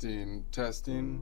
Testing, testing.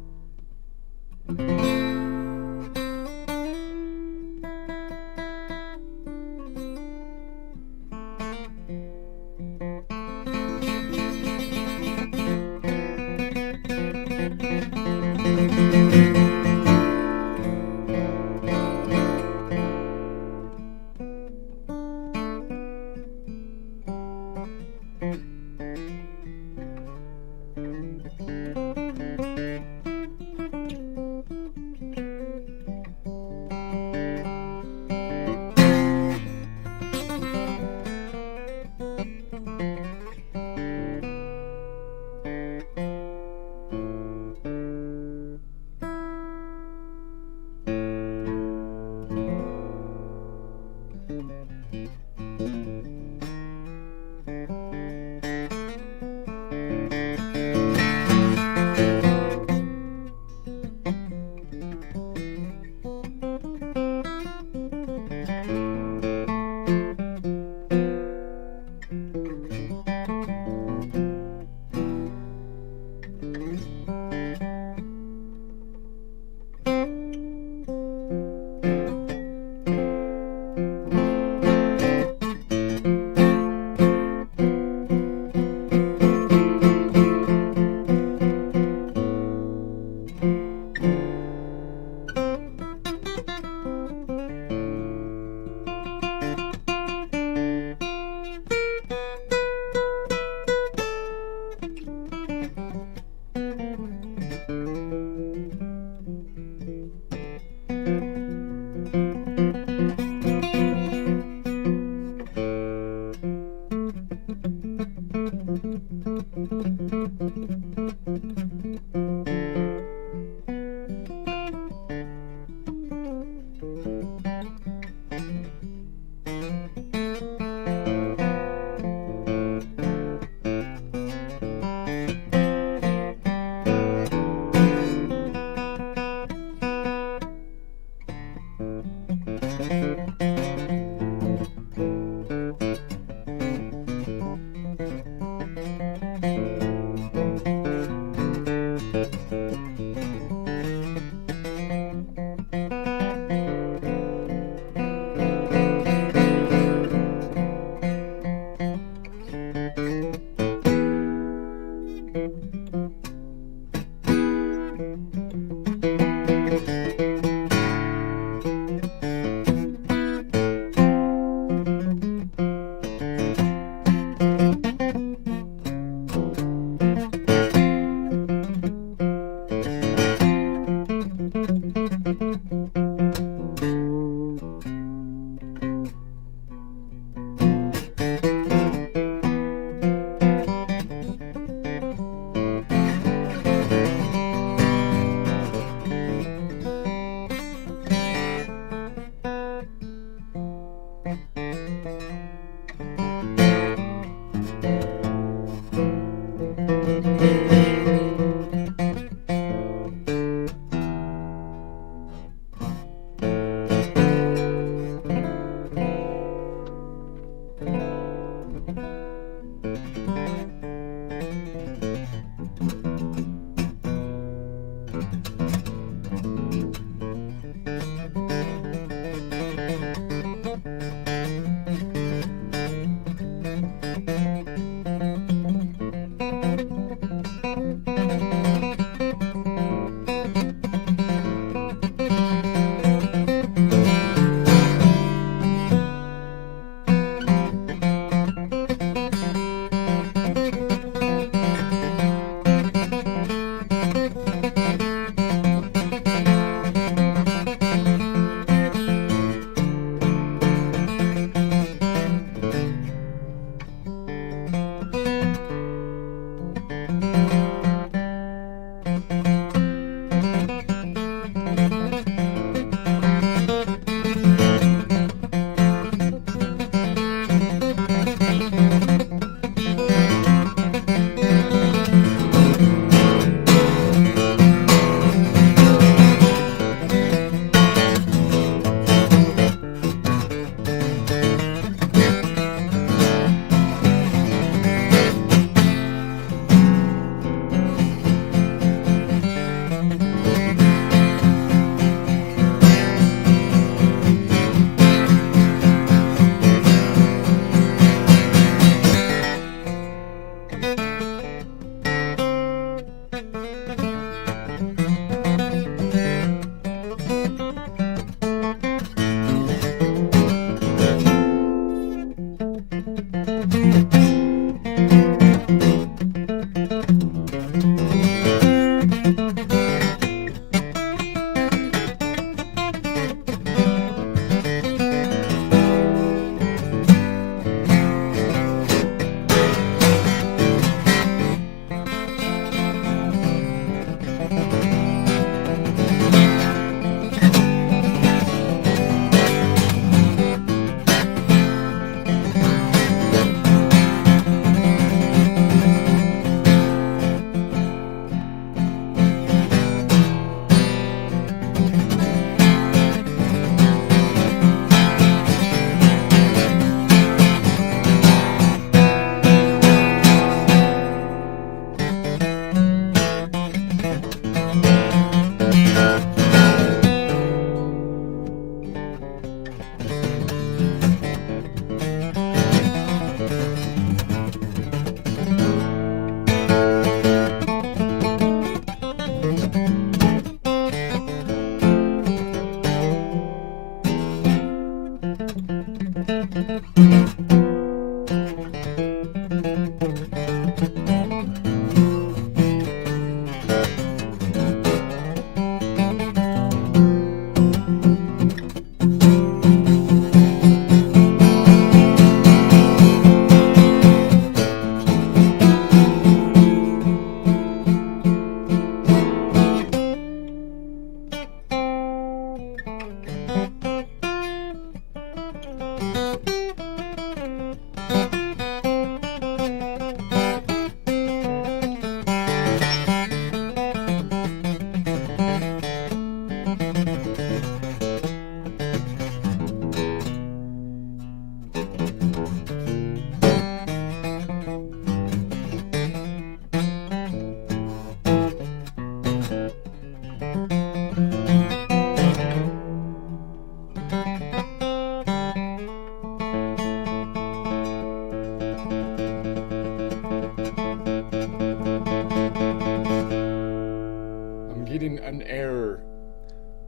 getting an error.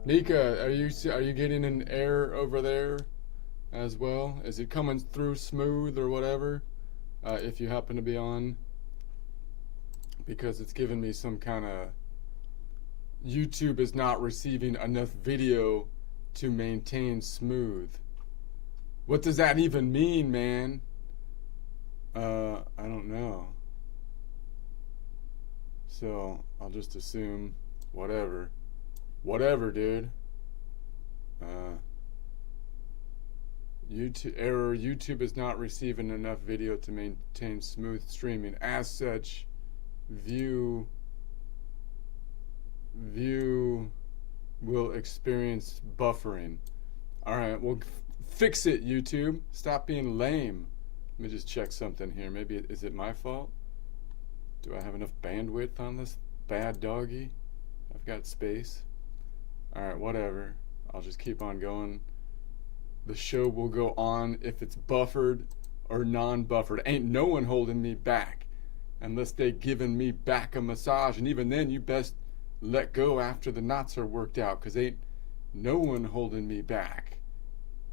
Nika, are you getting an error over there as well? Is it coming through smooth or whatever? If you happen to be on, because it's giving me some kind of YouTube is not receiving enough video to maintain smooth. What does that even mean, man? I don't know. So I'll just assume whatever. Whatever, dude. YouTube error. YouTube is not receiving enough video to maintain smooth streaming. As such, view will experience buffering. All right, well, fix it, YouTube. Stop being lame. Let me just check something here. Maybe is it my fault? Do I have enough bandwidth on this bad doggy? I've got space. All right, whatever. I'll just keep on going. The show will go on if it's buffered or non-buffered. Ain't no one holding me back unless they giving me back a massage. And even then, you best let go after the knots are worked out, because ain't no one holding me back.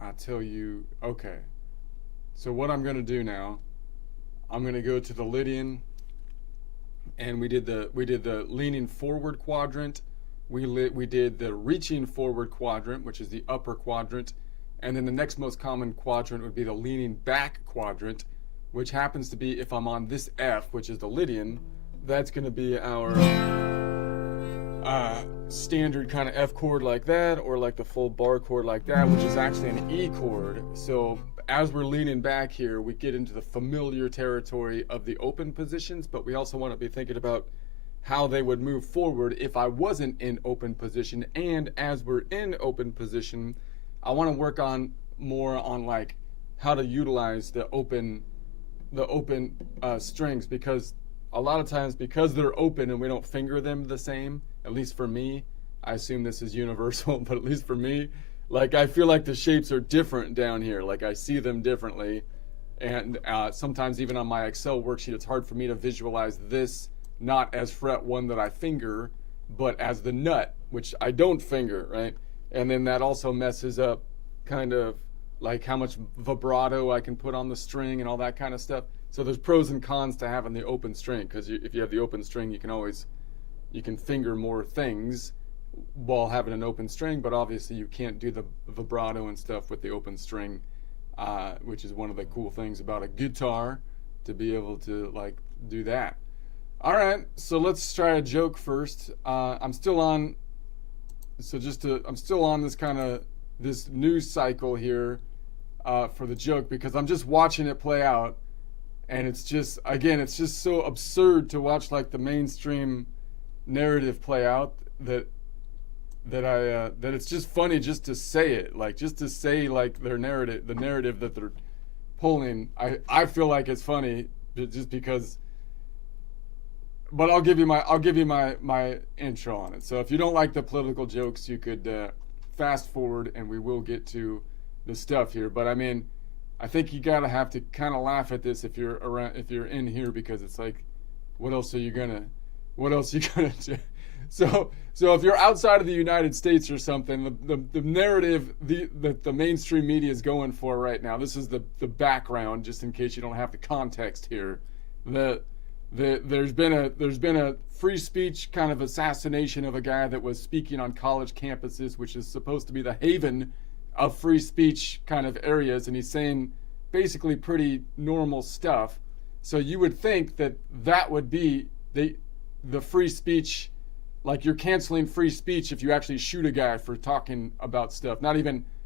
I tell you, okay. So what I'm going to do now, I'm going to go to the Lydian, and we did the leaning forward quadrant. We did the reaching forward quadrant, which is the upper quadrant. And then the next most common quadrant would be the leaning back quadrant, which happens to be, if I'm on this F, which is the Lydian, that's going to be our standard kind of F chord like that, or like the full bar chord like that, which is actually an E chord. So as we're leaning back here, we get into the familiar territory of the open positions, but we also want to be thinking about how they would move forward if I wasn't in open position. And as we're in open position, I want to work on more on like how to utilize the open strings, because a lot of times, because they're open and we don't finger them the same, at least for me, I assume this is universal, but at least for me, like I feel like the shapes are different down here. Like I see them differently. And sometimes even on my Excel worksheet, it's hard for me to visualize this not as fret 1 that I finger, but as the nut, which I don't finger, right? And then that also messes up kind of like how much vibrato I can put on the string and all that kind of stuff. So there's pros and cons to having the open string, because if you have the open string, you can finger more things while having an open string, but obviously you can't do the vibrato and stuff with the open string, which is one of the cool things about a guitar, to be able to like do that. All right, so let's try a joke first. I'm still on this news cycle here for the joke, because I'm just watching it play out, and it's just so absurd to watch like the mainstream narrative play out that it's just funny just to say it, like just to say like the narrative that they're pulling. I feel like it's funny just because. But I'll give you my intro on it. So if you don't like the political jokes, you could fast forward, and we will get to the stuff here. But I mean, I think you gotta have to kind of laugh at this if you're in here, because it's like, what else are you gonna do? So if you're outside of the United States or something, the narrative that the mainstream media is going for right now. This is the background, just in case you don't have the context here. There's been a free speech kind of assassination of a guy that was speaking on college campuses, which is supposed to be the haven of free speech kind of areas, and he's saying basically pretty normal stuff. So you would think that would be the free speech, like you're canceling free speech if you actually shoot a guy for talking about stuff.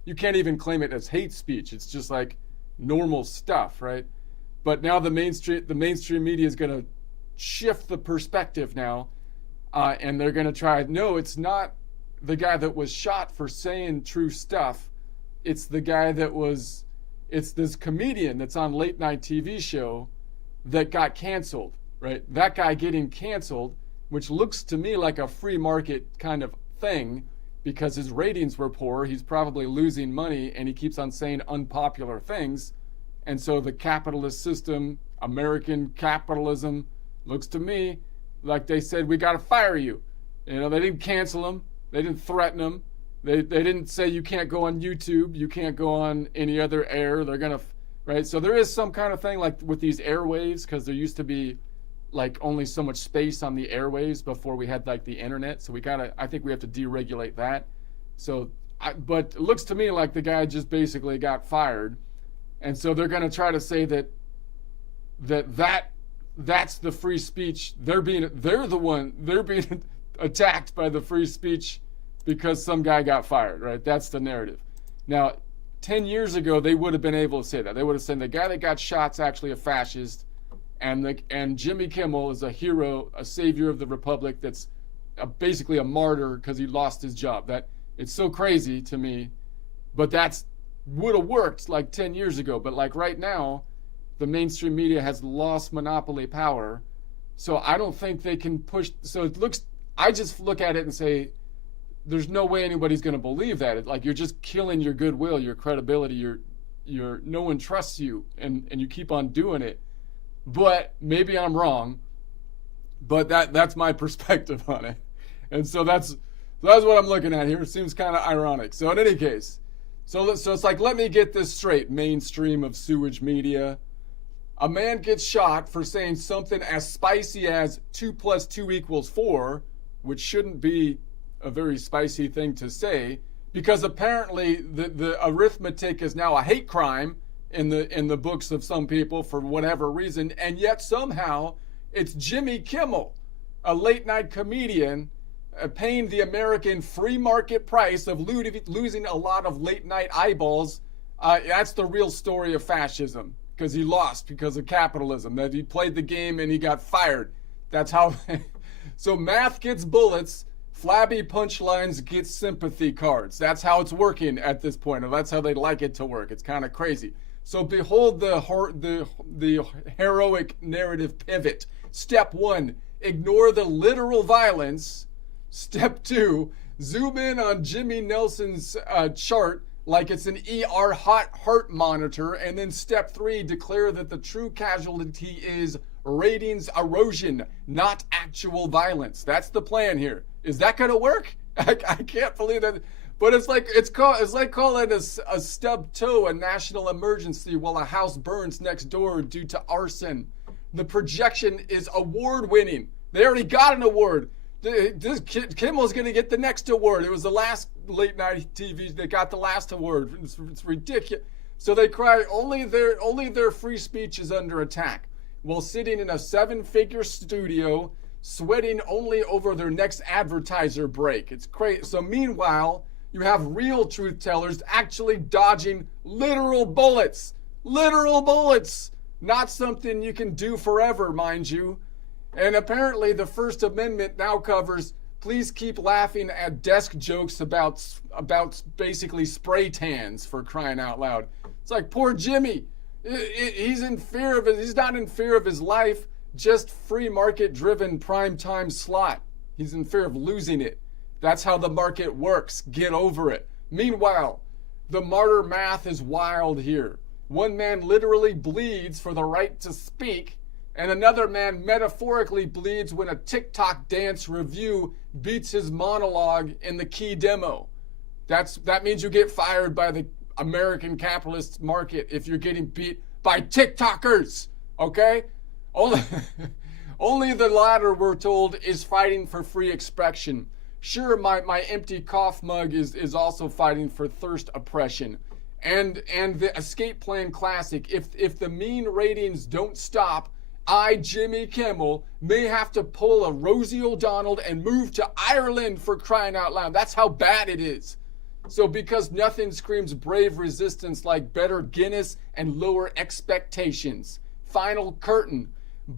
You can't even claim it as hate speech. It's just like normal stuff, right? But now the mainstream media is going to shift the perspective now, and they're going to try. No, it's not the guy that was shot for saying true stuff. It's the guy it's this comedian that's on late night TV show that got canceled, right? That guy getting canceled, which looks to me like a free market kind of thing, because his ratings were poor. He's probably losing money, and he keeps on saying unpopular things. And so the capitalist system, American capitalism, looks to me like they said, we got to fire you. They didn't cancel him. They didn't threaten him. They didn't say you can't go on YouTube. You can't go on any other air. They're going to, right? So there is some kind of thing like with these airwaves, because there used to be like only so much space on the airwaves before we had like the internet. So I think we have to deregulate that. So, but it looks to me like the guy just basically got fired. And so they're going to try to say that's the free speech. They're being attacked by the free speech because some guy got fired, right? That's the narrative. Now, 10 years ago, they would have been able to say that. They would have said the guy that got shot's actually a fascist, and Jimmy Kimmel is a hero, a savior of the republic that's basically a martyr because he lost his job. That it's so crazy to me, but that's would have worked like 10 years ago. But like right now, the mainstream media has lost monopoly power, so I don't think they can push. So it looks. I just look at it and say, there's no way anybody's going to believe that. Like you're just killing your goodwill, your credibility. You're no one trusts you, and you keep on doing it. But maybe I'm wrong. But that's my perspective on it, and so that's what I'm looking at here. It seems kind of ironic. So in any case, so it's like, let me get this straight. Mainstream of sewage media. A man gets shot for saying something as spicy as 2 + 2 = 4, which shouldn't be a very spicy thing to say, because apparently the arithmetic is now a hate crime in the books of some people for whatever reason, and yet somehow it's Jimmy Kimmel, a late night comedian, paying the American free market price of losing a lot of late night eyeballs. That's the real story of fascism, because he lost because of capitalism, that he played the game and he got fired. That's how. So math gets bullets, flabby punchlines get sympathy cards. That's how it's working at this point, or that's how they like it to work. It's kind of crazy. So behold the heroic narrative pivot. Step 1, ignore the literal violence. Step 2, zoom in on Jimmy Nelson's chart like it's an ER heart monitor. And then step 3, declare that the true casualty is ratings erosion, not actual violence. That's the plan here. Is that going to work? I can't believe that. But it's like calling a stub toe a national emergency while a house burns next door due to arson. The projection is award-winning. They already got an award. Kimmel's going to get the next award. It was the last late night TV that got the last award. It's ridiculous. So they cry, only their free speech is under attack, while sitting in a 7-figure studio, sweating only over their next advertiser break. It's crazy. So meanwhile, you have real truth tellers actually dodging literal bullets. Literal bullets. Not something you can do forever, mind you. And apparently the First Amendment now covers, please keep laughing at desk jokes about basically spray tans, for crying out loud. It's like, poor Jimmy. He's in fear of it. He's not in fear of his life, just free market driven prime time slot. He's in fear of losing it. That's how the market works. Get over it. Meanwhile, the martyr math is wild here. One man literally bleeds for the right to speak, and another man metaphorically bleeds when a TikTok dance review beats his monologue in the key demo. That means you get fired by the American capitalist market if you're getting beat by TikTokers, okay? Only the latter, we're told, is fighting for free expression. Sure, my empty cough mug is also fighting for thirst oppression. And the Escape Plan Classic, if the mean ratings don't stop, I, Jimmy Kimmel, may have to pull a Rosie O'Donnell and move to Ireland, for crying out loud. That's how bad it is. So because nothing screams brave resistance like better Guinness and lower expectations. Final curtain.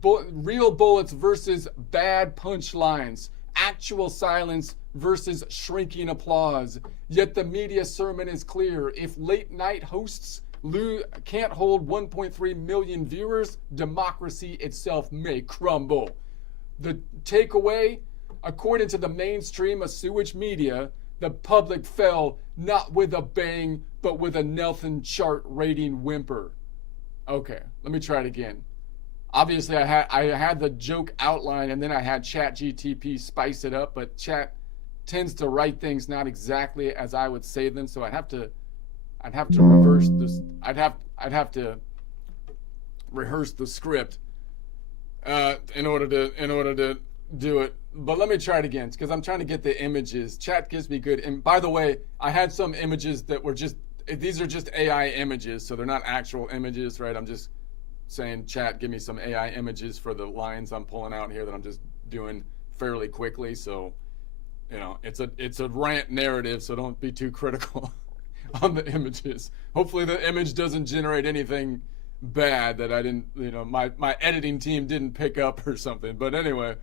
Real bullets versus bad punchlines. Actual silence versus shrinking applause. Yet the media sermon is clear. If late night hosts can't hold 1.3 million viewers, democracy itself may crumble. The takeaway, according to the mainstream of sewage media, the public fell not with a bang, but with a Nelson chart rating whimper. Okay, let me try it again. obviously I had the joke outline, and then I had ChatGTP spice it up, but Chat tends to write things not exactly as I would say them, so I'd have to reverse this. I'd have to rehearse the script in order to do it. But let me try it again, because I'm trying to get the images. Chat gives me good. And by the way, I had some images that were these are just AI images, so they're not actual images, right? I'm just saying, Chat, give me some AI images for the lines I'm pulling out here that I'm just doing fairly quickly. So, it's a rant narrative, so don't be too critical on the images. Hopefully the image doesn't generate anything bad that I didn't, my editing team didn't pick up or something. But anyway,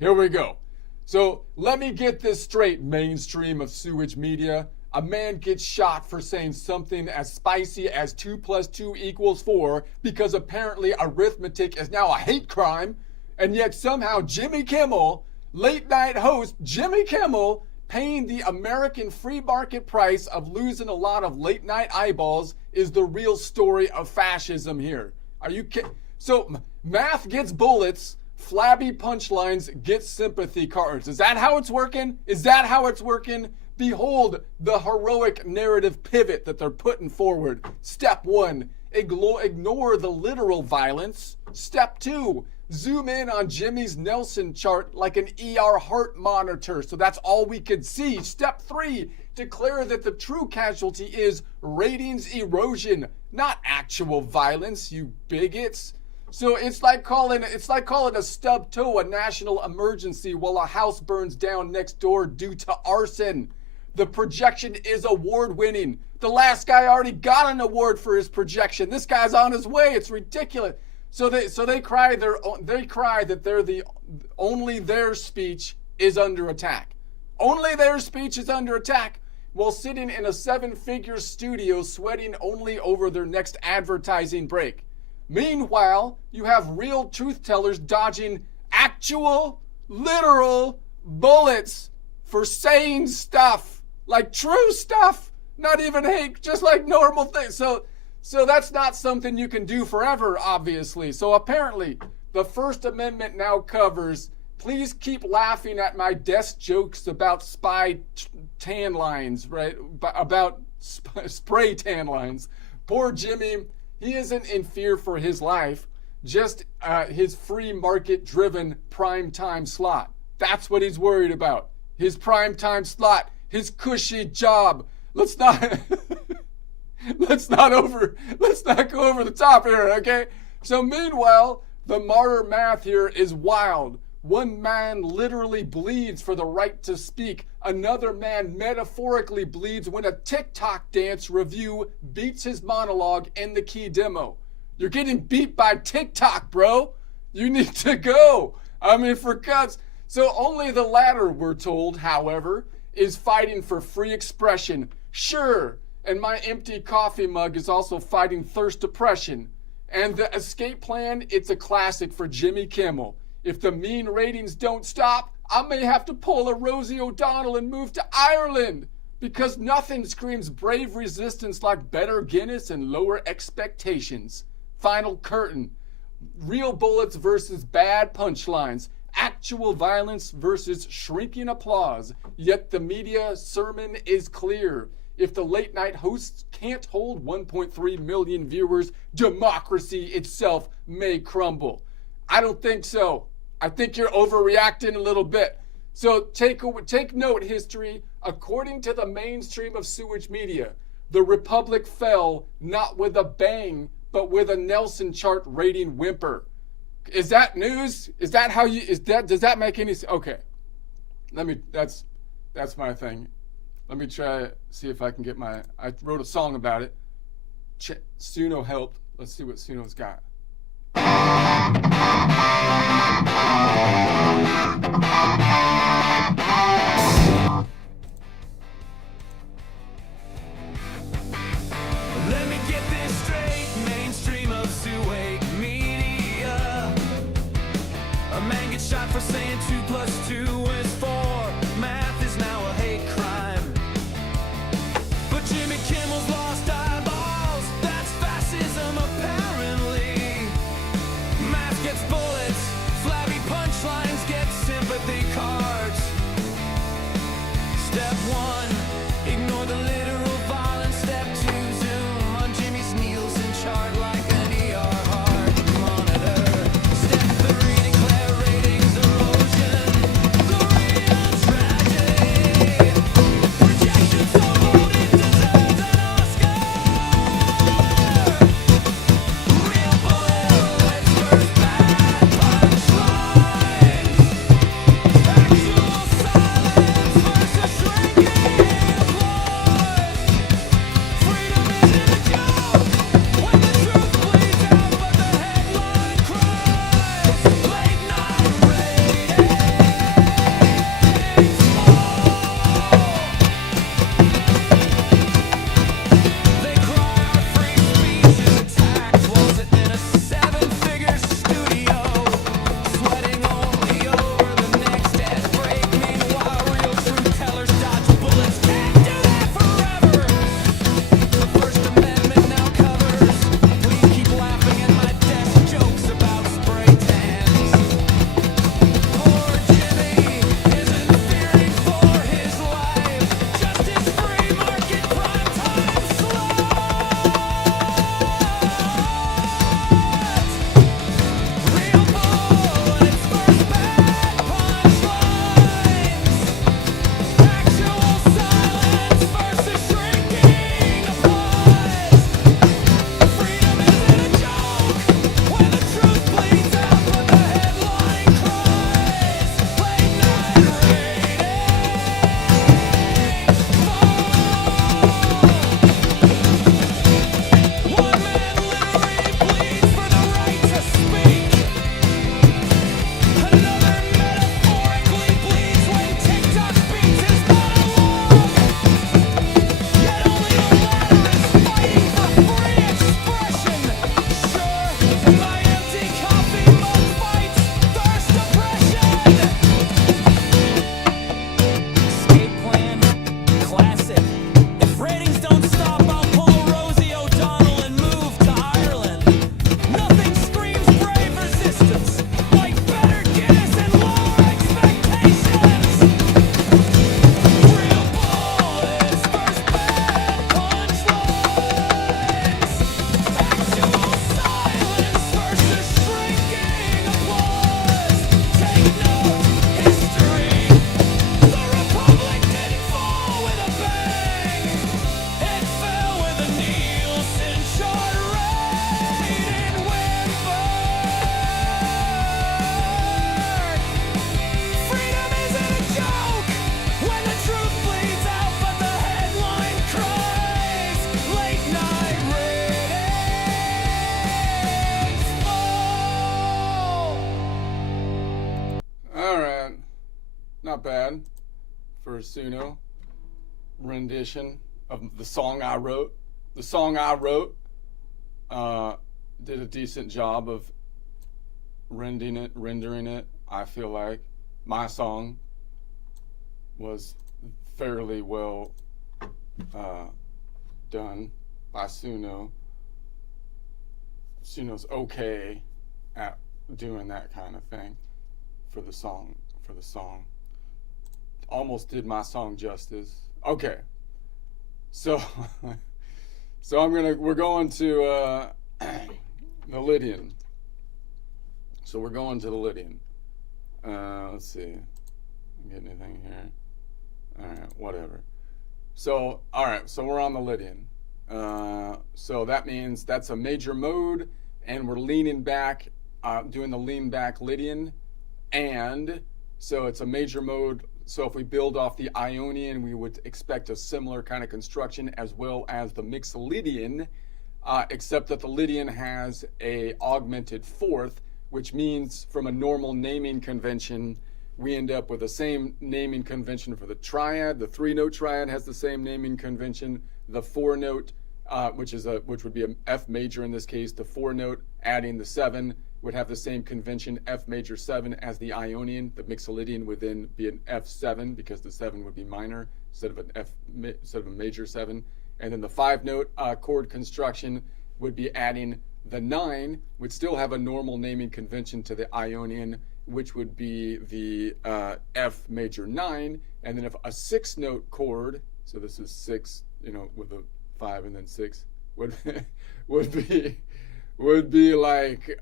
here we go. So let me get this straight, mainstream of sewage media. A man gets shot for saying something as spicy as 2 + 2 = 4 because apparently arithmetic is now a hate crime. And yet somehow Jimmy Kimmel, late night host Jimmy Kimmel, paying the American free market price of losing a lot of late night eyeballs, is the real story of fascism here. Are you kidding? So math gets bullets, flabby punchlines get sympathy cards. Is that how it's working? Is that how it's working? Behold the heroic narrative pivot that they're putting forward. Step 1, ignore the literal violence. Step 2, zoom in on Jimmy's Nelson chart like an ER heart monitor, so that's all we could see. Step 3, declare that the true casualty is ratings erosion, not actual violence, you bigots. So it's like calling a stub toe a national emergency while a house burns down next door due to arson. The projection is award-winning. The last guy already got an award for his projection. This guy's on his way. It's ridiculous. So they cry that only their speech is under attack. Only their speech is under attack while sitting in a 7-figure studio sweating only over their next advertising break. Meanwhile, you have real truth tellers dodging actual, literal bullets for saying stuff, like true stuff, not even hate, just like normal things. So that's not something you can do forever, obviously. So apparently, the First Amendment now covers, please keep laughing at my desk jokes about spy tan lines, right? About spray tan lines. Poor Jimmy, he isn't in fear for his life, just his free market driven prime time slot. That's what he's worried about. His prime time slot, his cushy job. Let's not go over the top here, okay? So meanwhile, the martyr math here is wild. One man literally bleeds for the right to speak. Another man metaphorically bleeds when a TikTok dance review beats his monologue in the key demo. You're getting beat by TikTok, bro. You need to go. I mean, for guts. So only the latter, we're told, however, is fighting for free expression. Sure, and my empty coffee mug is also fighting thirst depression. And the escape plan, it's a classic for Jimmy Kimmel. If the mean ratings don't stop, I may have to pull a Rosie O'Donnell and move to Ireland. Because nothing screams brave resistance like better Guinness and lower expectations. Final curtain. Real bullets versus bad punchlines. Actual violence versus shrinking applause. Yet the media sermon is clear. If the late night hosts can't hold 1.3 million viewers, democracy itself may crumble. I don't think so. I think you're overreacting a little bit. So take note, history. According to the mainstream of sewage media, the republic fell not with a bang, but with a Nelson chart rating whimper. Is that news? Is that how you? Does that make any sense? Okay. That's my thing. Let me try see if I can get I wrote a song about it. Suno helped. Let's see what Suno's got. Let me get this straight, mainstream of Suway media. A man gets shot for saying 2 + 2 is 4. Math is now a hate crime. But Jimmy Kimmel's lost eyeballs, that's fascism apparently. Math gets for a Suno rendition of the song I wrote. The song I wrote did a decent job of rendering it. I feel like my song was fairly well done by Suno. Suno's okay at doing that kind of thing for the song. Almost did my song justice. Okay. So we're going to the Lydian. So we're going to the Lydian. Let's see. Get anything here? All right, whatever. So, all right, so we're on the Lydian. So that means that's a major mode, and we're leaning back, doing the lean back Lydian. And so it's a major mode. So if we build off the Ionian, we would expect a similar kind of construction as well as the Mixolydian, except that the Lydian has a augmented fourth, which means from a normal naming convention, we end up with the same naming convention for the triad. The 3-note triad has the same naming convention. The 4-note, which would be an F major in this case, the 4-note adding the 7 would have the same convention, F major 7, as the Ionian. The Mixolydian would then be an F7 because the 7 would be minor instead of a major 7. And then the 5-note chord construction would be adding the 9, would still have a normal naming convention to the Ionian, which would be the F major 9. And then if a 6-note chord, so this is 6, with a 5 and then 6, would be like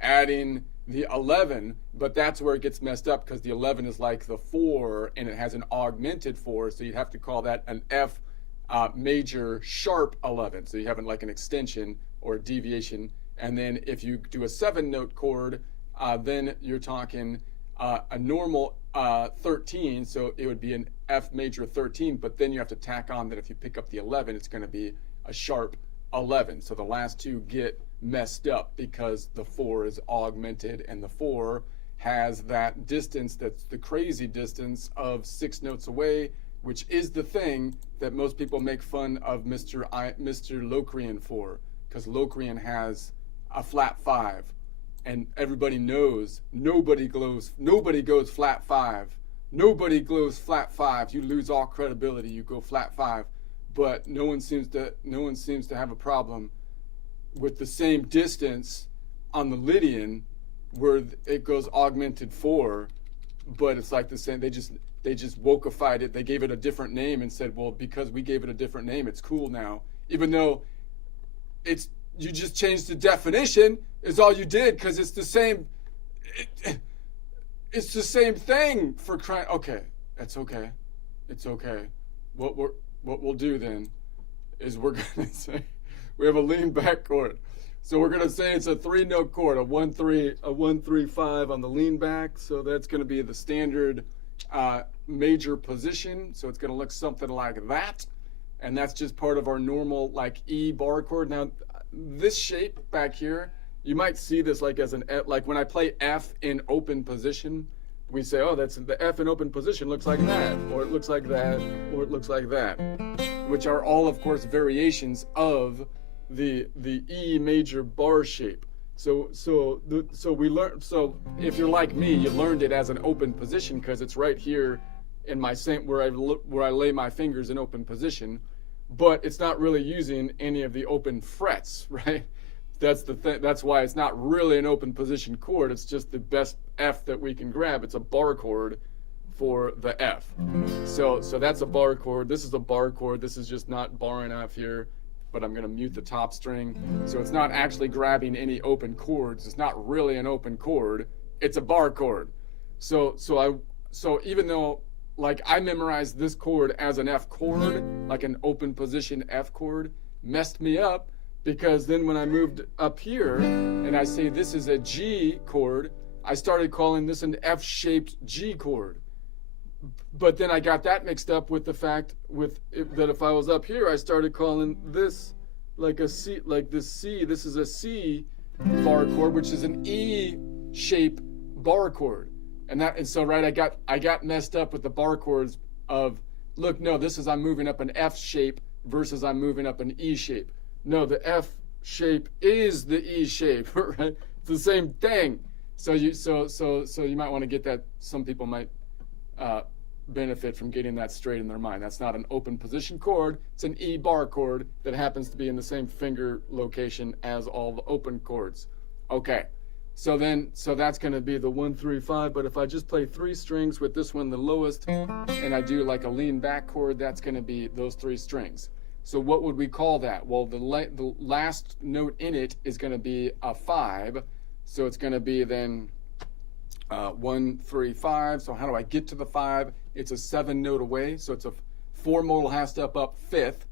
adding the 11, but that's where it gets messed up because the 11 is like the 4 and it has an augmented 4, so you'd have to call that an F major sharp 11. So you have like an extension or a deviation. And then if you do a 7-note chord, then you're talking a normal 13, so it would be an F major 13, but then you have to tack on that if you pick up the 11, it's going to be a sharp 11. So the last two get messed up because the 4 is augmented and the 4 has that distance that's the crazy distance of 6 notes away, which is the thing that most people make fun of Mr. Locrian for, because Locrian has a flat 5. And everybody knows nobody goes flat 5. Nobody goes flat 5. You lose all credibility. You go flat 5. But no one seems to have a problem with the same distance on the Lydian where it goes augmented 4, but it's like the same. They just wokeified it. They gave it a different name and said, well, because we gave it a different name, it's cool now. Even though you just changed the definition is all you did, because it's the same. It's the same thing for crying. Okay, that's okay. It's okay. What we'll do then is we're gonna say we have a lean back chord. So we're gonna say it's a 3-note chord, a 1-3-5 on the lean back. So that's gonna be the standard major position. So it's gonna look something like that, and that's just part of our normal like E bar chord. Now this shape back here, you might see this like as like when I play F in open position, we say, oh, that's the F in open position looks like that, or it looks like that, or it looks like that, which are all, of course, variations of the E major bar shape. So we learn. So if you're like me, you learned it as an open position because it's right here in my where I lay my fingers in open position, but it's not really using any of the open frets, right? That's the thing. That's why it's not really an open position chord. It's just the best F that we can grab. It's a bar chord for the F. So that's a bar chord. This is a bar chord. This is just not barring off here, but I'm going to mute the top string. So it's not actually grabbing any open chords. It's not really an open chord. It's a bar chord. So even though like I memorized this chord as an F chord, like an open position F chord, messed me up. Because then when I moved up here and I say this is a G chord, I started calling this an F-shaped G chord. But then I got that mixed up with the fact that if I was up here, I started calling this like a C, like this C. This is a C bar chord, which is an E-shaped bar chord. And so right, I got messed up with the bar chords of, look, no, this is I'm moving up an F shape versus I'm moving up an E shape. No, the F shape is the E shape, right? It's the same thing. So you might want to get that. Some people might benefit from getting that straight in their mind. That's not an open position chord. It's an E bar chord that happens to be in the same finger location as all the open chords. Okay. So that's going to be the 1, 3, 5. But if I just play 3 strings with this one the lowest, and I do like a lean back chord, that's going to be those 3 strings. So what would we call that? Well, the last note in it is going to be a 5. So it's going to be then 1, 3, 5. So how do I get to the 5? It's a 7 note away. So it's a 4 modal half step up 5th.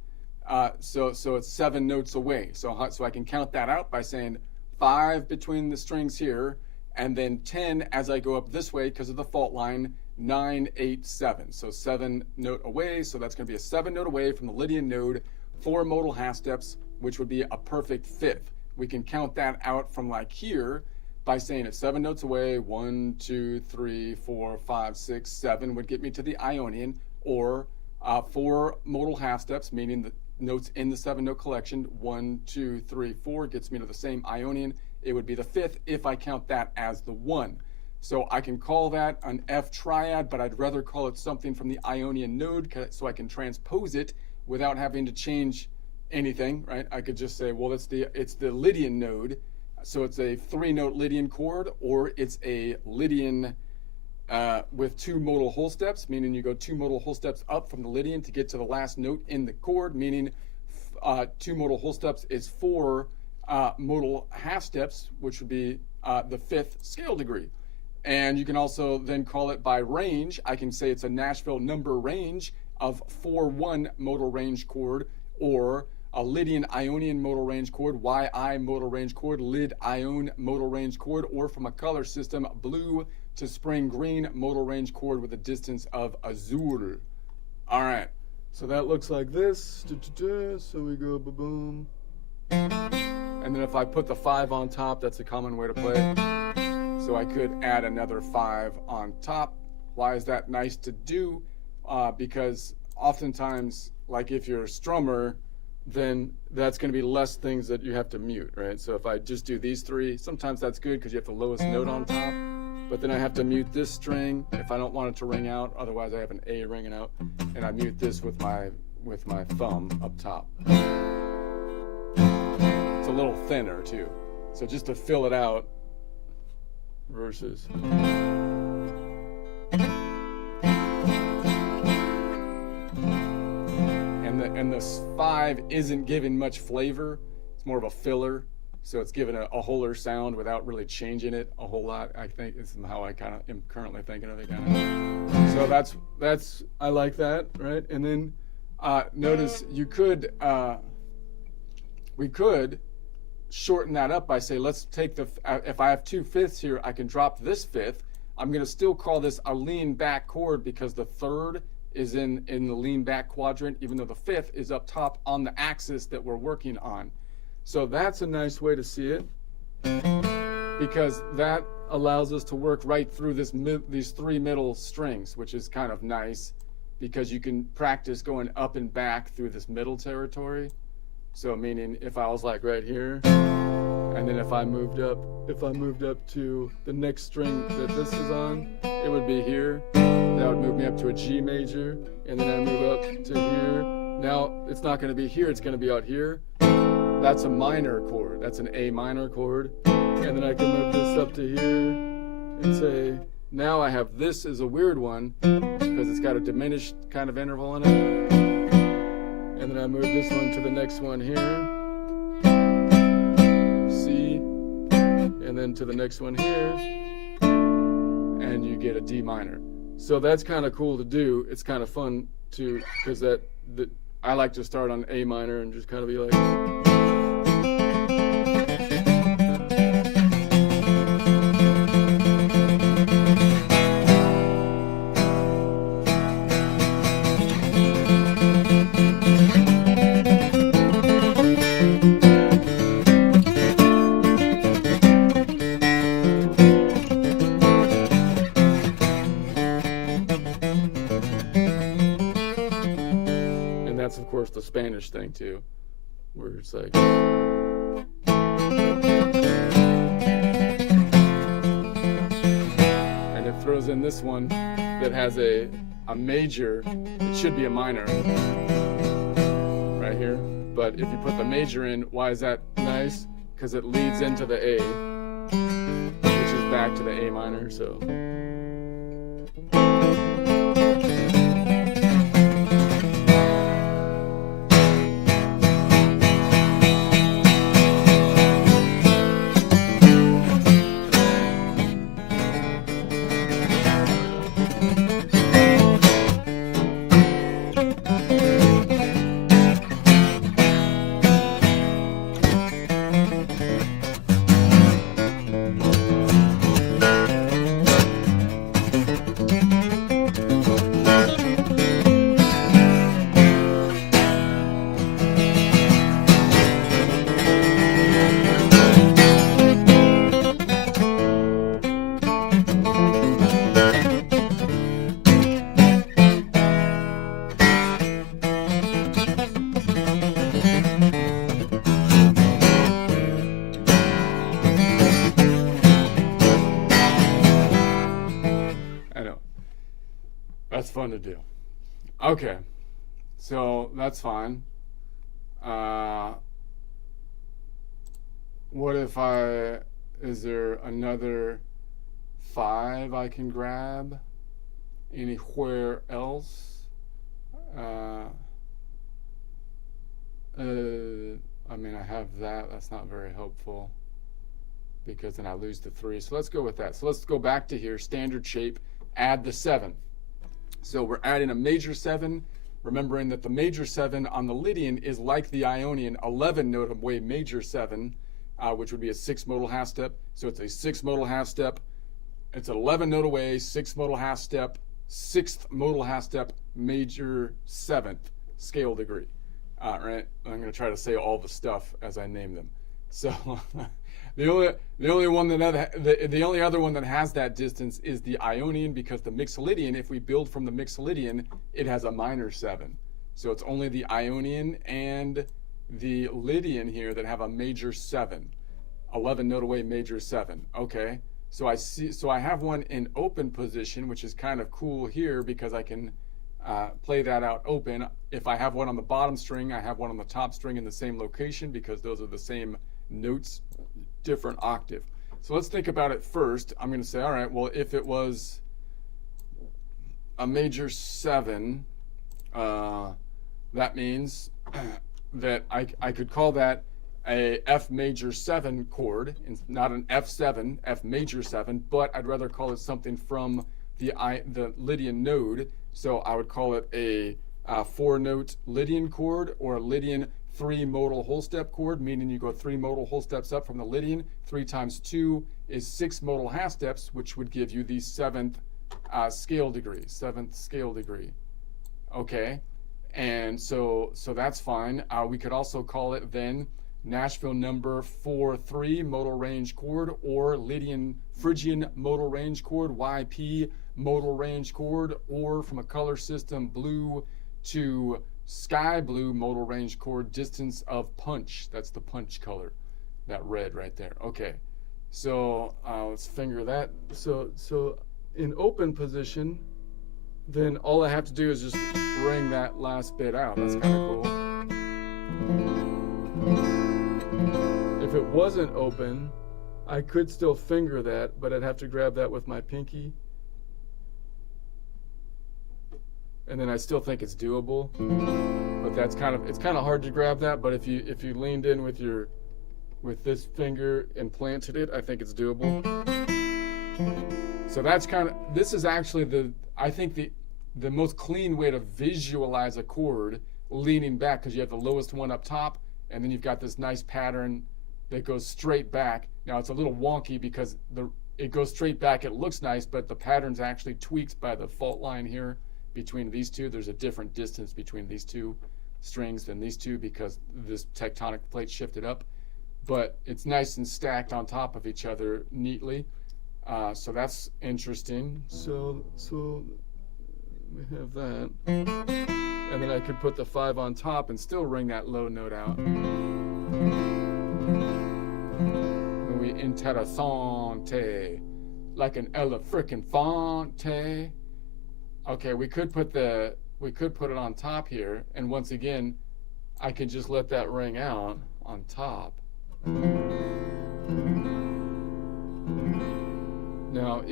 So it's 7 notes away. So I can count that out by saying 5 between the strings here, and then 10 as I go up this way because of the fault line, 9, 8, 7. So 7 note away. So that's going to be a 7 note away from the Lydian node, 4 modal half steps, which would be a perfect 5th. We can count that out from like here by saying it's 7 notes away. 1, 2, 3, 4, 5, 6, 7 would get me to the Ionian, or 4 modal half steps, meaning the notes in the 7 note collection. 1, 2, 3, 4 gets me to the same Ionian. It would be the 5th if I count that as the 1. So I can call that an F triad, but I'd rather call it something from the Ionian node so I can transpose it without having to change anything, right? I could just say, well, it's the Lydian node. So it's a 3-note Lydian chord, or it's a Lydian with 2 modal whole steps, meaning you go 2 modal whole steps up from the Lydian to get to the last note in the chord, meaning 2 modal whole steps is 4 modal half steps, which would be the 5th scale degree. And you can also then call it by range. I can say it's a Nashville number range of 4-1 modal range chord, or a Lydian Ionian modal range chord, YI modal range chord, Lyd Ion modal range chord, or from a color system, blue to spring green modal range chord with a distance of azur. All right, so that looks like this. So we go boom. And then if I put the 5 on top, that's a common way to play it. So I could add another 5 on top. Why is that nice to do? Because oftentimes, like if you're a strummer, then that's going to be less things that you have to mute, right? So if I just do these 3, sometimes that's good because you have the lowest note on top, but then I have to mute this string if I don't want it to ring out. Otherwise I have an A ringing out, and I mute this with my thumb up top. It's a little thinner too. So just to fill it out versus... And this 5 isn't giving much flavor. It's more of a filler. So it's giving a wholer sound without really changing it a whole lot. I think is how I kind of am currently thinking of it. So that's I like that, right? And then notice we could shorten that up by say, let's take if I have 2 5ths here, I can drop this 5th. I'm going to still call this a lean back chord because the 3rd is in the lean back quadrant, even though the 5th is up top on the axis that we're working on. So that's a nice way to see it, because that allows us to work right through these 3 middle strings, which is kind of nice because you can practice going up and back through this middle territory. So meaning if I was like right here, and then if I moved up to the next string that this is on, it would be here. That would move me up to a G major, and then I move up to here. Now it's not going to be here, it's going to be out here. That's a minor chord. That's an A minor chord. And then I can move this up to here and say, now I have this is a weird one because it's got a diminished kind of interval in it. And then I move this one to the next one here. C. And then to the next one here. And you get a D minor. So that's kind of cool to do. It's kind of fun to, because I like to start on A minor and just kind of be like. that's of course the Spanish thing too, where it's like. And it throws in this one that has a major. It should be a minor right here. But if you put the major in, why is that nice? Because it leads into the A, which is back to the A minor, so. That's fun to do. Okay, so that's fine. What if is there another 5 I can grab anywhere else? I mean, I have that. That's not very helpful because then I lose the 3. So let's go with that. So let's go back to here, standard shape, add the 7. So we're adding a major 7, remembering that the major 7 on the Lydian is like the Ionian, 11 note away major 7, which would be a 6 modal half step. So it's a 6 modal half step. It's an 11 note away, 6 modal half step, 6th modal half step, major 7th scale degree. Right? I'm going to try to say all the stuff as I name them. So the only other one that has that distance is the Ionian, because the Mixolydian, if we build from the Mixolydian, it has a minor 7. So it's only the Ionian and the Lydian here that have a major 7, 11 note away major 7. Okay, so I have one in open position, which is kind of cool here because I can play that out open. If I have one on the bottom string, I have one on the top string in the same location because those are the same notes, different octave. So let's think about it first. I'm going to say, all right, well, if it was a major 7, that means that I could call that a F major 7 chord, not an F7, F major 7, but I'd rather call it something from the Lydian node. So I would call it a 4-note Lydian chord, or a Lydian 3 modal whole step chord, meaning you go 3 modal whole steps up from the Lydian. 3 times 2 is 6 modal half steps, which would give you the 7th scale degree, 7th scale degree. Okay, and so that's fine. We could also call it then Nashville number 4-3 modal range chord, or Lydian Phrygian modal range chord, YP modal range chord, or from a color system blue to sky blue modal range chord, distance of punch. That's the punch color, that red right there. Okay, so let's finger that. So in open position, then all I have to do is just ring that last bit out. That's kind of cool. If it wasn't open, I could still finger that, but I'd have to grab that with my pinky. And then I still think it's doable, but it's kind of hard to grab that. But if you leaned in with this finger and planted it, I think it's doable. So that's this is actually I think the most clean way to visualize a chord leaning back, because you have the lowest one up top, and then you've got this nice pattern that goes straight back. Now it's a little wonky because it goes straight back. It looks nice, but the pattern's actually tweaked by the fault line here. Between these two, there's a different distance between these two strings than these two because this tectonic plate shifted up, but it's nice and stacked on top of each other neatly. So that's interesting. So we have that, and then I could put the 5 on top and still ring that low note out. Muy interessante, like an elefante. Okay, we could put it on top here, and once again, I could just let that ring out on top. Now,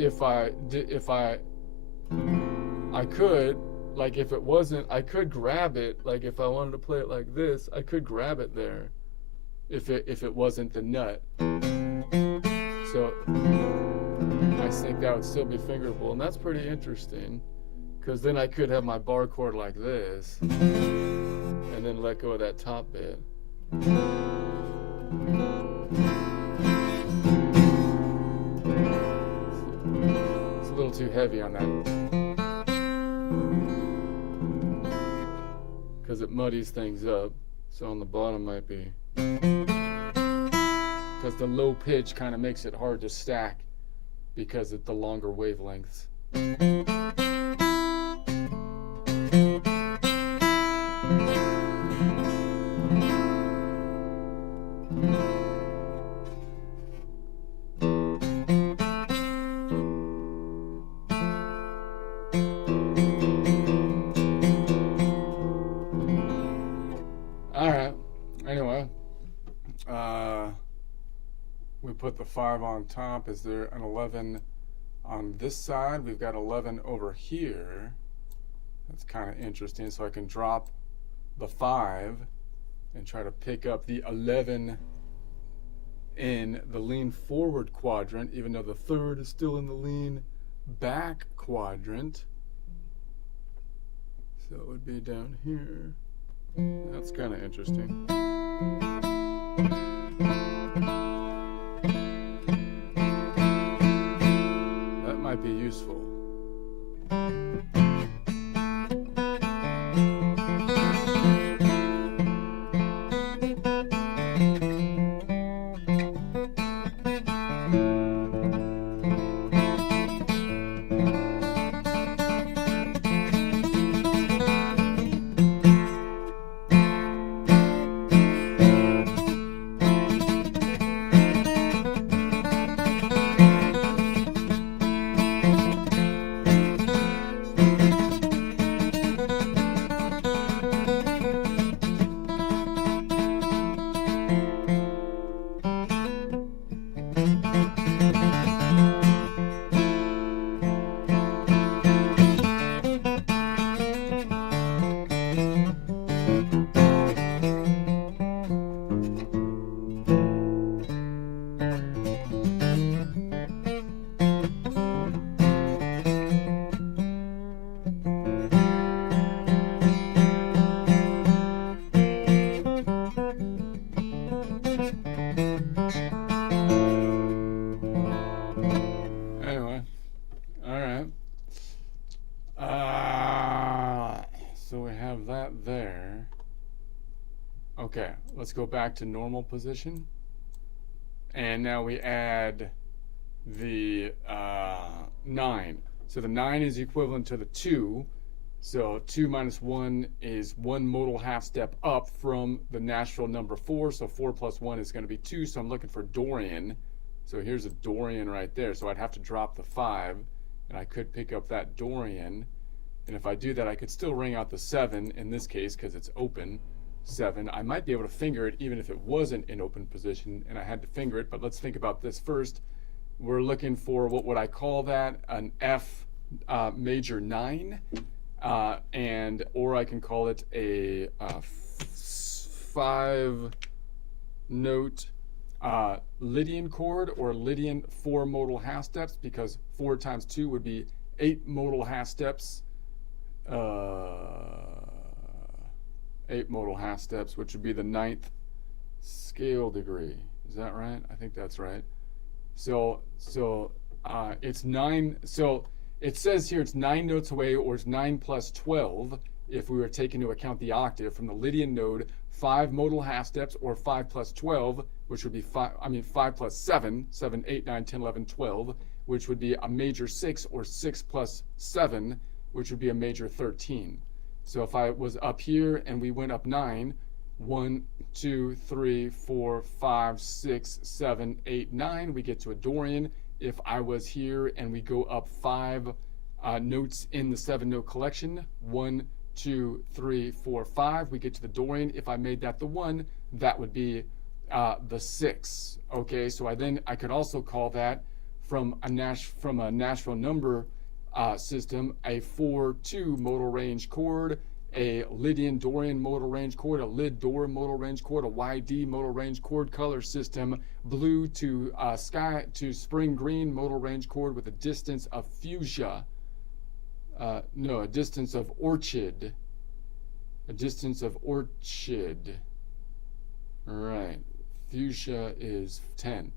I could, like if it wasn't, I could grab it, like if I wanted to play it like this, I could grab it there, if it wasn't the nut. So I think that would still be fingerable, and that's pretty interesting, because then I could have my bar chord like this, and then let go of that top bit. It's a little too heavy on that, because it muddies things up. So on the bottom might be, because the low pitch kind of makes it hard to stack because it's the longer wavelengths. Alright, anyway, we put the 5 on top. Is there an 11 on this side? We've got 11 over here. That's kind of interesting. So I can drop the 5 and try to pick up the 11 in the lean forward quadrant, even though the 3rd is still in the lean back quadrant. So it would be down here. That's kind of interesting. That might be useful. There. Okay, let's go back to normal position, and now we add the 9. So the 9 is equivalent to the 2, so 2 minus 1 is 1 modal half step up from the natural number 4, so 4 plus 1 is going to be 2, so I'm looking for Dorian. So here's a Dorian right there, so I'd have to drop the 5, and I could pick up that Dorian. And if I do that, I could still ring out the 7 in this case because it's open 7. I might be able to finger it even if it wasn't in open position and I had to finger it, but let's think about this first. We're looking for, what would I call that? An F major 9, or I can call it a 5-note Lydian chord, or Lydian 4 modal half steps, because 4 times 2 would be 8 modal half steps. 8 modal half steps, which would be the 9th scale degree. Is that right? I think that's right. So it's 9. So it says here it's 9 notes away, or it's 9 plus 12 if we were taking into account the octave from the Lydian node. 5 modal half steps, or 5 plus 12, which would be 5 plus 7, 7, 8, 9, 10, 11, 12, which would be a major 6, or 6 plus 7, which would be a major 13. So if I was up here and we went up 9, 1, 2, 3, 4, 5, 6, 7, 8, 9, we get to a Dorian. If I was here and we go up 5 notes in the 7-note collection, 1, 2, 3, 4, 5, we get to the Dorian. If I made that the 1, that would be the 6. Okay, so I could also call that from a Nashville number system a 4-2 modal range chord, a Lydian Dorian modal range chord, a Lyd Dor modal range chord, a YD modal range chord color system, blue to sky to spring green modal range chord with a distance of fuchsia. No, a distance of orchid. A distance of orchid. All right. Fuchsia is 10.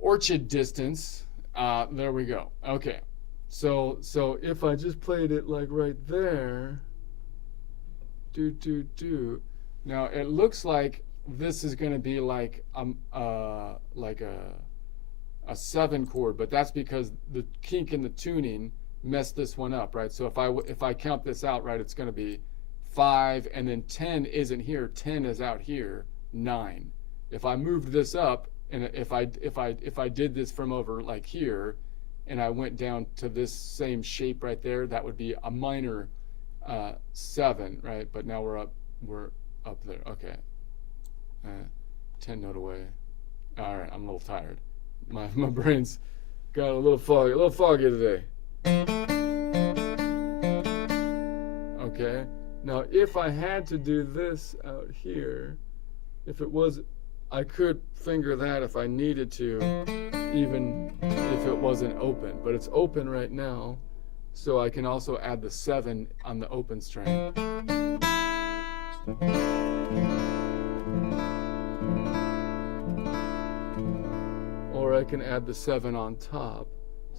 Orchid distance. There we go. Okay. So if I just played it like right there, now it looks like this is going to be like a 7 chord, but that's because the kink in the tuning messed this one up, right? So if I count this out right, it's going to be 5, and then 10 isn't here. 10 is out here. 9. If I moved this up, and if I did this from over like here, and I went down to this same shape right there, that would be a minor 7, right? But now we're up there. Okay, 10 note away. All right, I'm a little tired. My brain's got a little foggy today. Okay, now if I had to do this out here, I could finger that if I needed to, even if it wasn't open, but it's open right now, so I can also add the 7 on the open string. Or I can add the 7 on top.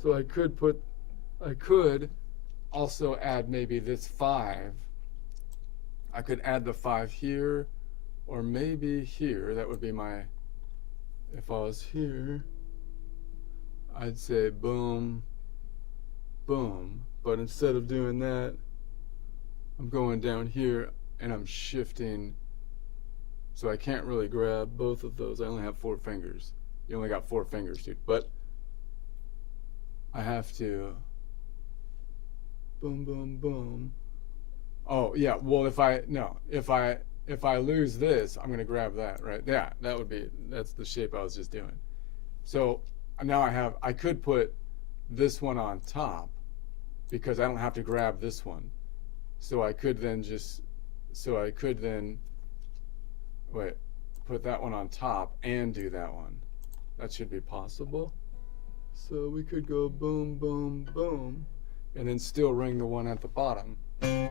So I could also add maybe this 5. I could add the 5 here, or maybe here. That would be my, if I was here, I'd say boom, boom. But instead of doing that, I'm going down here and I'm shifting. So I can't really grab both of those. I only have 4 fingers. You only got 4 fingers, dude. But I have to boom, boom, boom. Oh yeah, well if I lose this, I'm gonna grab that, right? Yeah, that's the shape I was just doing. So now I could put this one on top because I don't have to grab this one. So I could then put that one on top and do that one. That should be possible. So we could go boom, boom, boom, and then still ring the one at the bottom. And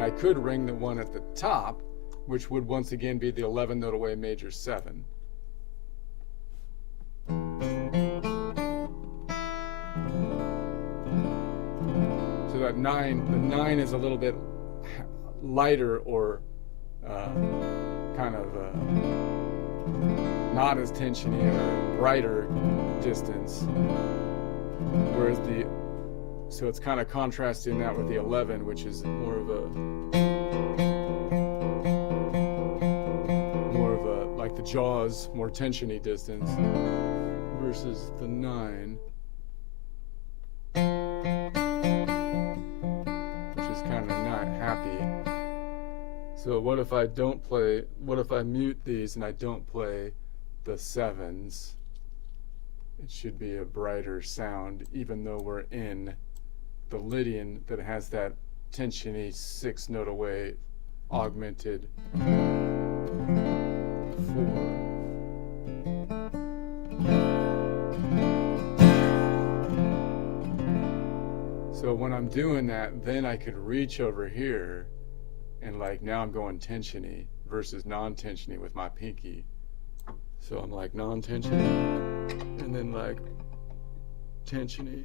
I could ring the one at the top, which would once again be the 11 note away major 7. So that 9, the 9 is a little bit lighter, or kind of not as tensiony, or brighter distance, whereas so it's kind of contrasting that with the 11, which is more of a like the Jaws, more tensiony distance, versus the 9, which is kind of not happy. So what if I mute these and I don't play the 7s? It should be a brighter sound, even though we're in the Lydian that has that tensiony 6 note away augmented 4. So when I'm doing that, then I could reach over here and like now I'm going tensiony versus non-tensiony with my pinky. So I'm like non-tensiony and then like tensiony.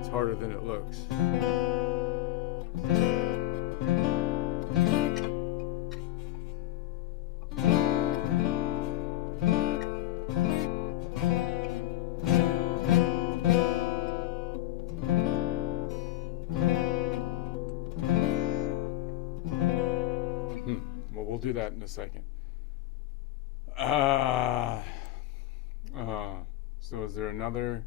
It's harder than it looks. do that in a second. So is there another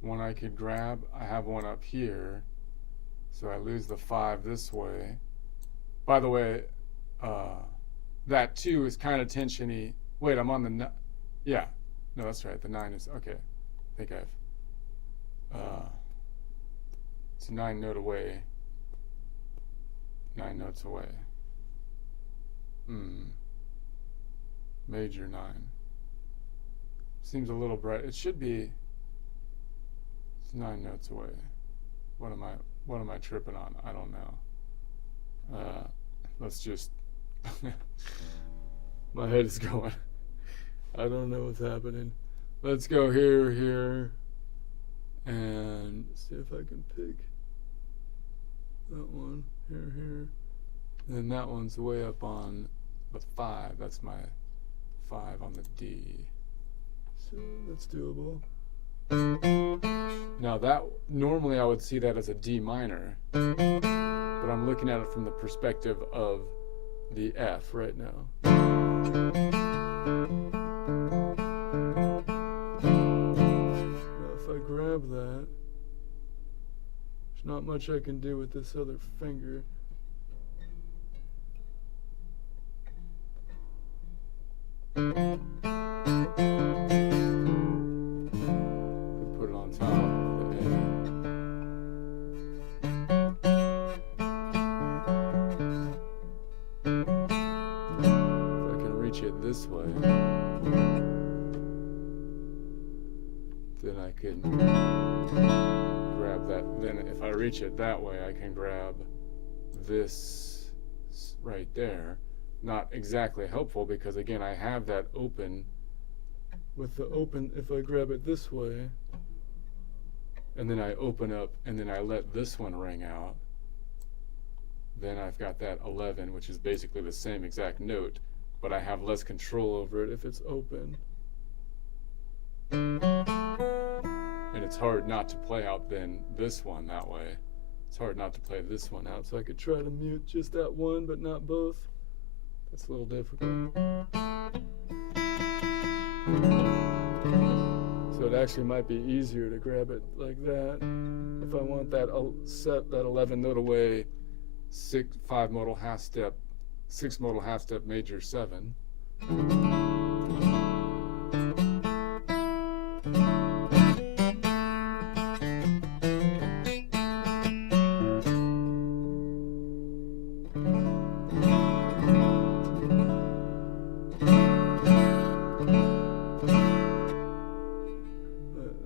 one I could grab? I have one up here. So I lose the 5 this way. By the way, that 2 is kind of tensiony. Wait, I'm on the yeah. No, that's right. The 9 is okay. I think I've it's a 9 note away. 9 notes away. Major 9. Seems a little bright. It should be. It's 9 notes away. What am I tripping on? I don't know. Let's just. My head is going. I don't know what's happening. Let's go here, and see if I can pick that one here. And then that one's way up on the 5. That's my 5 on the D. So that's doable. Now that normally I would see that as a D minor, but I'm looking at it from the perspective of the F right now. Now if I grab that, there's not much I can do with this other finger. Put it on top of the A. If I can reach it this way, then I can grab that. Then if I reach it that way, I can grab this right there. Not exactly helpful because again I have that open. With the open, if I grab it this way and then I open up and then I let this one ring out, then I've got that 11, which is basically the same exact note, but I have less control over it if it's open. And it's hard not to play out then this one that way. It's hard not to play this one out, so I could try to mute just that one but not both. That's a little difficult. So it actually might be easier to grab it like that if I want that set that 11 note away, 5 modal half step, 6 modal half step major 7.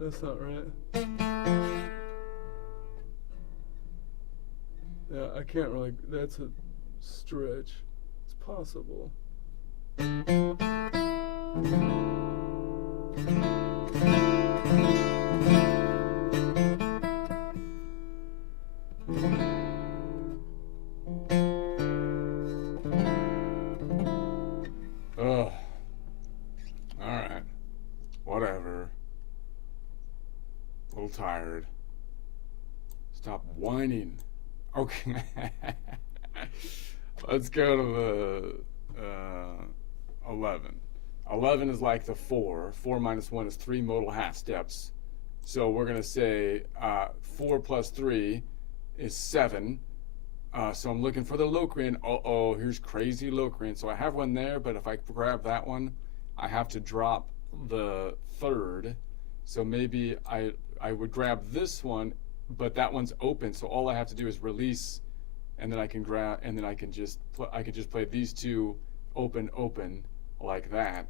That's not right. Yeah, I can't really, that's a stretch. It's possible. Ugh. Alright. Whatever. A little tired. Stop whining. Okay. Let's go to the 11. 11 is like the 4. 4 minus 1 is 3 modal half steps. So we're going to say 4 plus 3 is 7. So I'm looking for the Locrian. Uh-oh, here's crazy Locrian. So I have one there, but if I grab that one, I have to drop the 3rd. So maybe I would grab this one, but that one's open. So all I have to do is release, and then I can grab, and then I can just play these two open like that.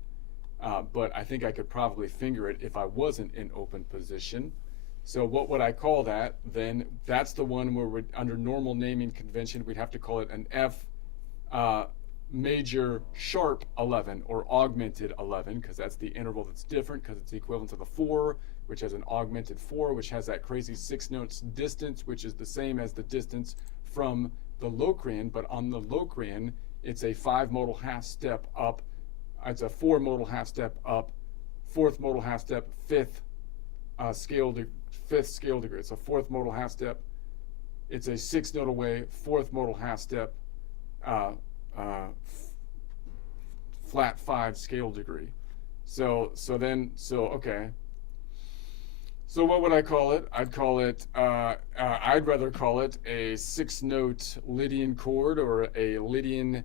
But I think I could probably finger it if I wasn't in open position. So what would I call that? Then that's the one where under normal naming convention, we'd have to call it an F major sharp 11 or augmented 11, because that's the interval that's different, because it's equivalent to the 4, which has an augmented 4, which has that crazy 6 notes distance, which is the same as the distance from the Locrian. But on the Locrian, it's a 5 modal half step up. It's a 4 modal half step up, 4th modal half step, 5th scale degree. It's a 4th modal half step. It's a 6 note away, 4th modal half step, flat 5 scale degree. So okay. So what would I call it? I'd call it, I'd rather call it a 6-note Lydian chord, or a Lydian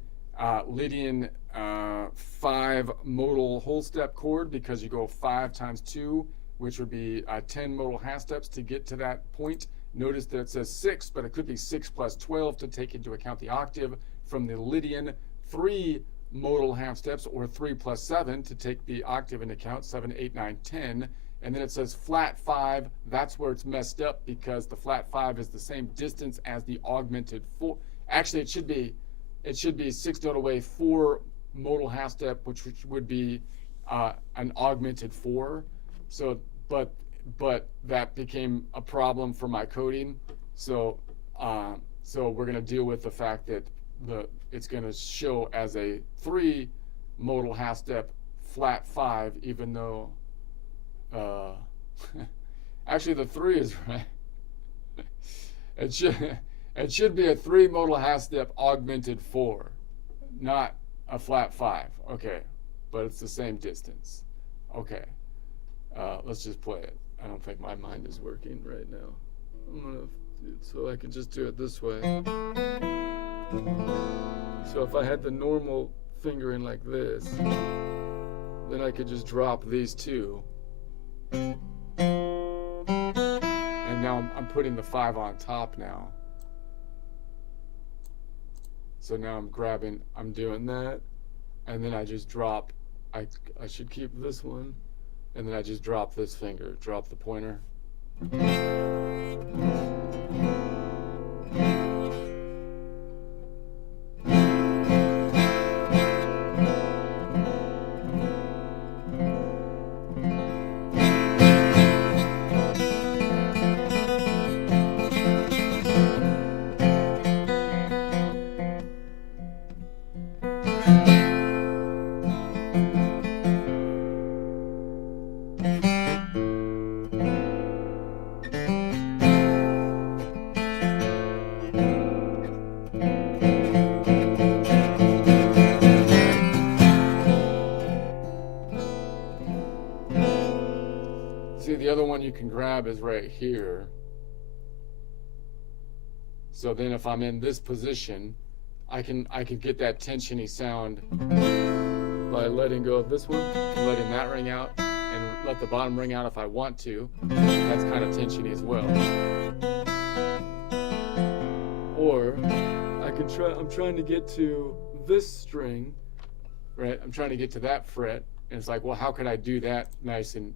5 modal whole step chord, because you go 5 times 2, which would be 10 modal half steps to get to that point. Notice that it says 6, but it could be 6 plus 12 to take into account the octave from the Lydian 3 modal half steps, or 3 plus 7 to take the octave into account, 7, 8, 9, 10. And then it says flat 5. That's where it's messed up, because the flat 5 is the same distance as the augmented 4. Actually, it should be 6 note away 4 modal half step, which would be an augmented 4. So, but that became a problem for my coding. So we're going to deal with the fact that it's going to show as a 3 modal half step flat 5, even though actually the 3 is right. It should be a 3 modal half step augmented 4, not a flat 5. Okay, but it's the same distance. Okay, let's just play it. I don't think my mind is working right now. So I can just do it this way. So if I had the normal fingering like this, then I could just drop these two. And now I'm putting the 5 on top now. So now I'm doing that, and then I just drop, I should keep this one, and then I just drop this finger, drop the pointer. See, the other one you can grab is right here. So then if I'm in this position, I can get that tensiony sound by letting go of this one, letting that ring out, and let the bottom ring out if I want to. That's kind of tensiony as well. Or I'm trying to get to this string, right? I'm trying to get to that fret, and it's like, well, how could I do that nice and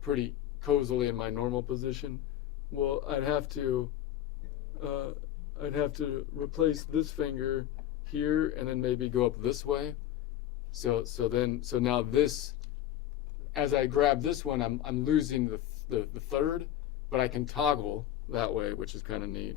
pretty cozily in my normal position? Well, I'd have to replace this finger here, and then maybe go up this way. So now this, as I grab this one, I'm losing the third, but I can toggle that way, which is kind of neat.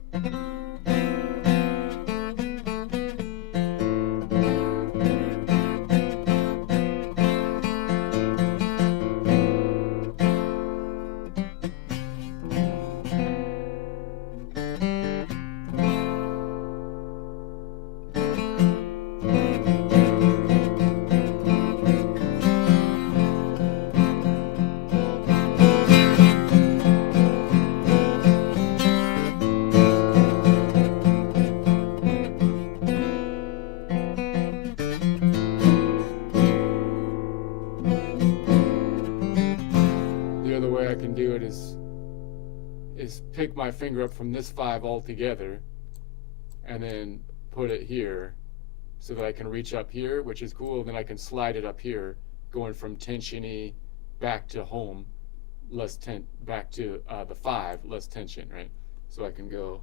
Is pick my finger up from this 5 altogether and then put it here so that I can reach up here, which is cool. Then I can slide it up here, going from tensiony back to home, back to the 5, less tension, right? So I can go.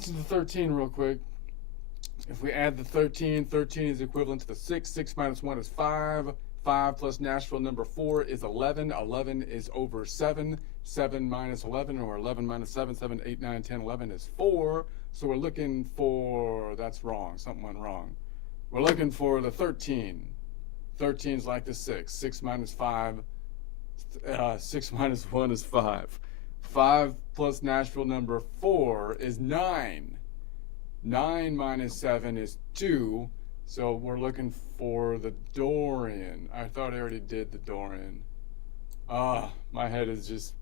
Let's do the 13 real quick. If we add the 13, 13 is equivalent to the 6. 6 minus 1 is 5. 5 plus natural number 4 is 11. 11 is over 7. 7 minus 11, or 11 minus 7, 7, 8, 9, 10, 11 is 4. So we're looking for, that's wrong, something went wrong. We're looking for the 13. 13 is like the 6. 6 minus 5, 6 minus 1 is 5. 5 plus natural number 4 is 9. 9 minus 7 is 2. So we're looking for the Dorian. I thought I already did the Dorian. My head is just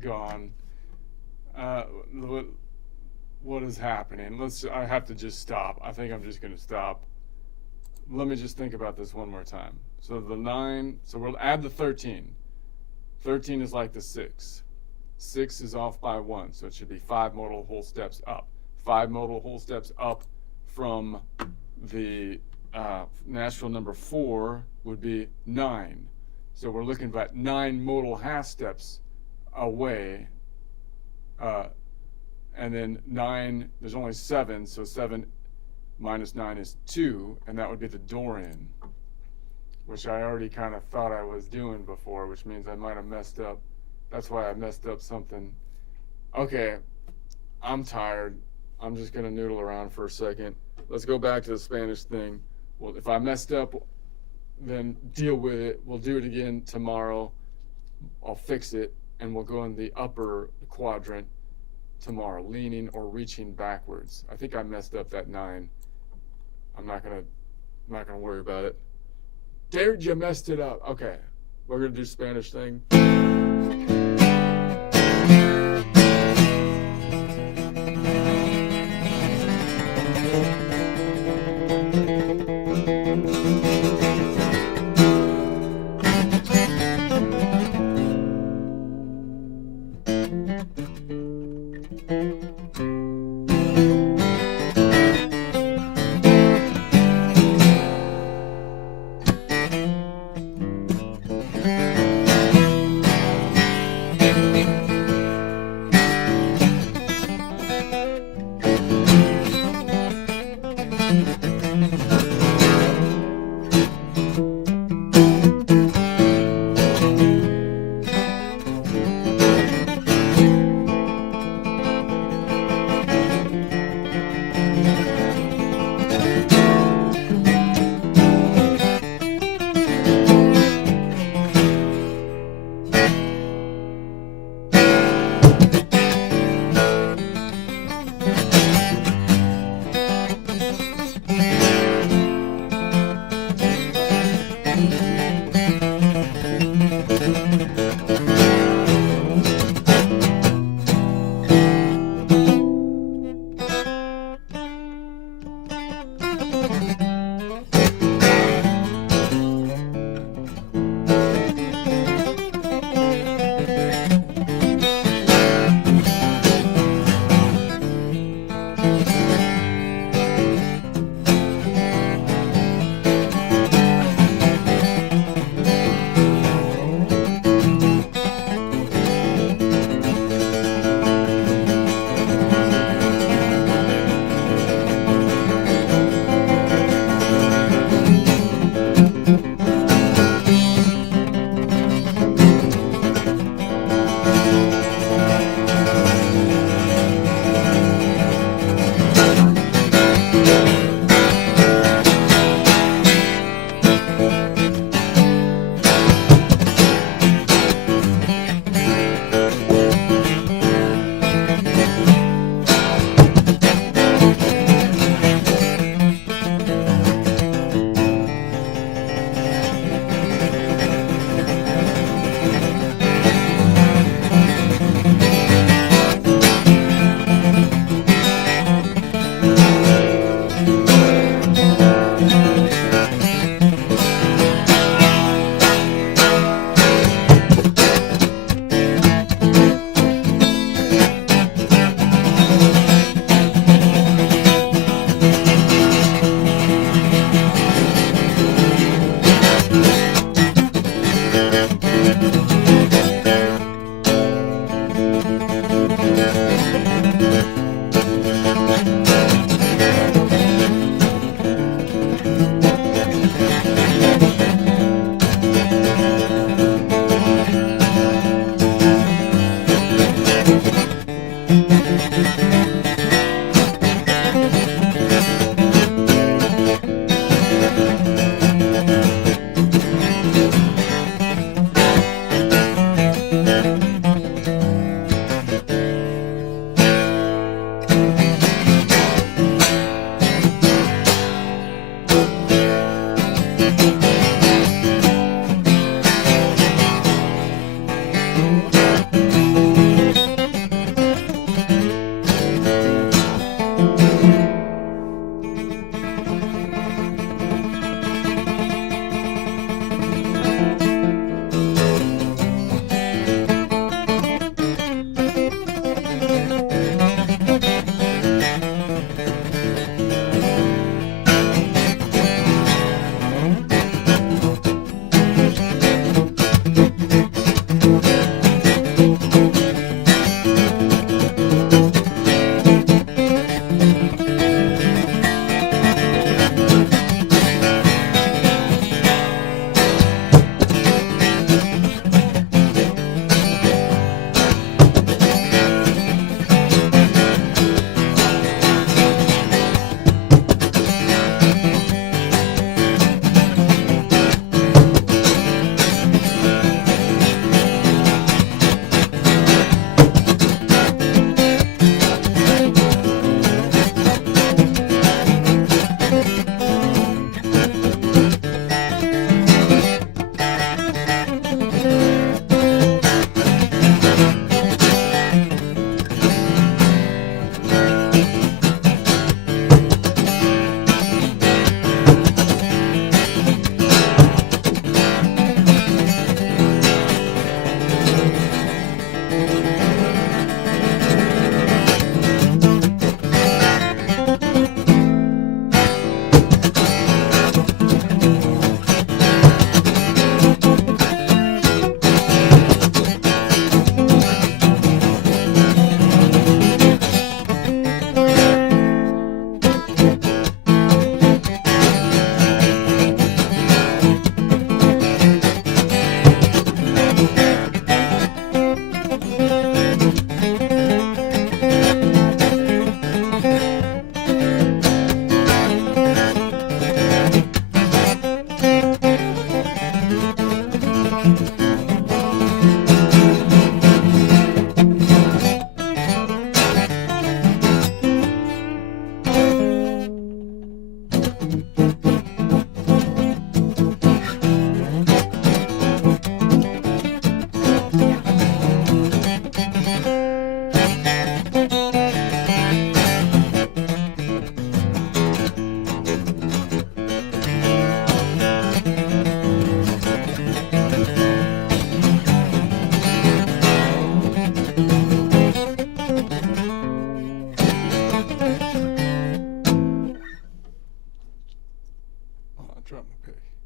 gone. What is happening? I have to just stop. I think I'm just going to stop. Let me just think about this one more time. So the 9, so we'll add the 13. 13 is like the 6. 6 is off by 1, so it should be 5 modal whole steps up. 5 modal whole steps up from the natural number 4 would be 9. So we're looking at 9 modal half steps away. And then 9, there's only 7, so 7 minus 9 is 2, and that would be the Dorian, which I already kind of thought I was doing before, which means I might have messed up. That's why I messed up something. Okay, I'm tired. I'm just going to noodle around for a second. Let's go back to the Spanish thing. Well, if I messed up, then deal with it. We'll do it again tomorrow. I'll fix it, and we'll go in the upper quadrant tomorrow, leaning or reaching backwards. I think I messed up that 9. I'm not gonna worry about it. Dude, you messed it up. Okay, we're gonna do Spanish thing. Oh, I dropped my pick.